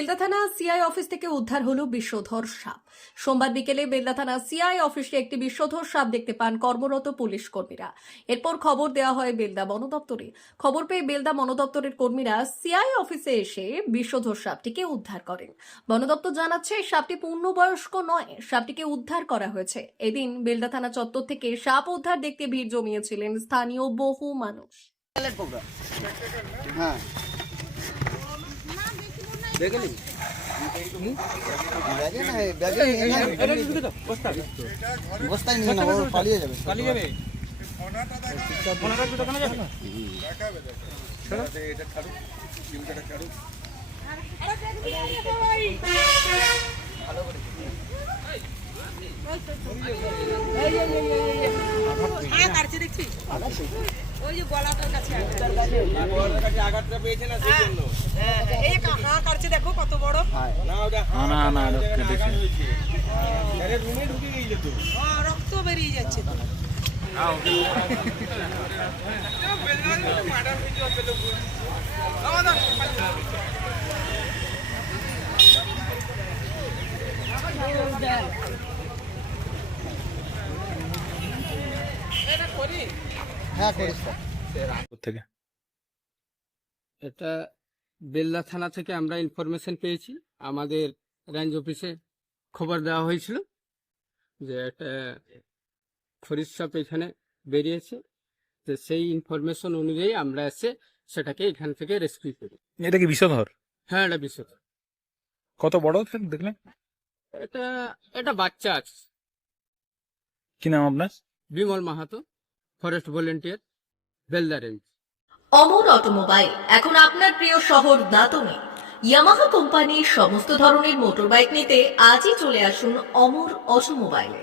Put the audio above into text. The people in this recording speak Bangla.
বেলদা থানা সিআই অফিস থেকে উদ্ধার হলো বিশ্বধর সাপ। সোমবার বিকেলে বেলদা থানা সিআই অফিসে একটি বিশ্বধর সাপ দেখতে পান কর্মরত পুলিশ কর্মীরা। এরপর খবর দেওয়া হয় বেলদা বন দপ্তরে। খবর পেয়ে বেলদা বন দপ্তরের কর্মীরা সিআই অফিসে এসে বিষধর সাপটিকে উদ্ধার করেন। বন দপ্তর জানাচ্ছে, সাপটি পূর্ণবয়স্ক নয়, সাপটিকে উদ্ধার করা হয়েছে। এদিন বেলদা থানা চত্বর থেকে সাপ উদ্ধার দেখতে ভিড় জমিয়েছিলেন স্থানীয় বহু মানুষ। হ্যাঁ। দেখলি বস্তায় নিয়ে না পালিয়ে যাবে পালিয়ে যাবে ফোনাটা দোকানে হ্যাঁ হ্যাঁ, হ্যাঁ দেখো কত বড় না হ্যাঁ, রক্ত বেরিয়ে যাচ্ছে তো হ্যাঁ করিস থেকে এটা বেল্লা থানা থেকে আমরা ইনফরমেশন পেয়েছি। আমাদের রেঞ্জ অফিসে খবর দেওয়া হয়েছিল যে একটা খরিদ সাপ এখানে বেরিয়েছে। তো সেই ইনফরমেশন অনুযায়ী আমরা এসে সেটাকে এখান থেকে রেস্কিউ করি। এটা কি বিষধর হ্যাঁ এটা বিষয় কত বড় দেখলেন এটা এটা বাচ্চা আছে। কি নাম আপনার? Bimal Mahato. Forest volunteer Belda range Amar automobile, এখন আপনার প্রিয় শহর দাতনে। ইয়ামাহা কোম্পানির সমস্ত ধরনের মোটরবাইক নিতে আজই চলে আসুন অমর অটোমোবাইলে।